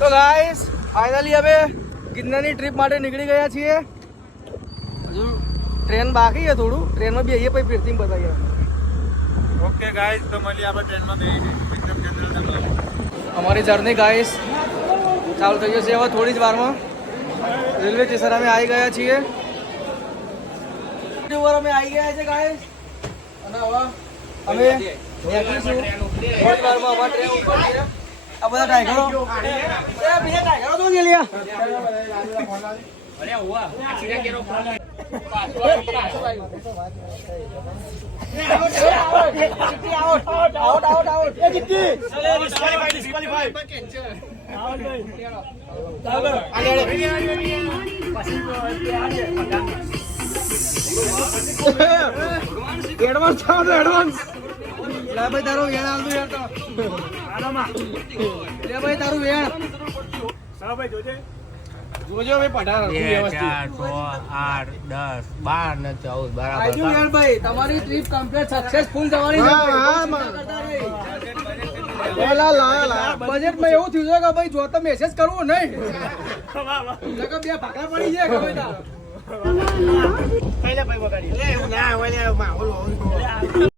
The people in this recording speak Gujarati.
તો ગાઈસ ફાઇનલી હવે ગિરનારની ટ્રીપ માટે નીકળી ગયા છીએ. હજુ ટ્રેન બાકી છે થોડું, ટ્રેનમાં બેસીએ પછી ફિરથી બતાવીએ. ઓકે ગાઈસ, તો મળીએ આપણે ટ્રેનમાં બેસીને એકદમ જનરલ. અમારી જર્ની ગાઈસ ચાલુ થઈ જશે હવે થોડી જ વારમાં. રેલવે સ્ટેશન અમે આવી ગયા છીએ. અમે આવી ગયા છે ગાઈસ અને હવે અમે નીકળીશું થોડી વારમાં. અમારી ટ્રેન ઉપર છે. આ બધા ટાઈગરો બીજા ટાઈગરો તો ગયેલા. એડવાન્સ થાવ તો એડવાન્સ. લે ભાઈ તારું વેણ આવતું યાર. તો લે ભાઈ તારું વેણ. ભાઈ જોજે જોજો ભાઈ પઢાર 2, 4, 6, 8, 10, 12 ને 14 બરાબર. આજુ વેણ ભાઈ તમારી ટ્રીપ કમ્પ્લીટ સક્સેસફુલ જવાની છે. બજેટમાં એવું થયું છે કે ભાઈ જો તો મેસેજ કરવો નહીં બે ભાગલા પડી જાય ખબર ના. પહેલા ભાઈ વગાડી એવું ના હોય.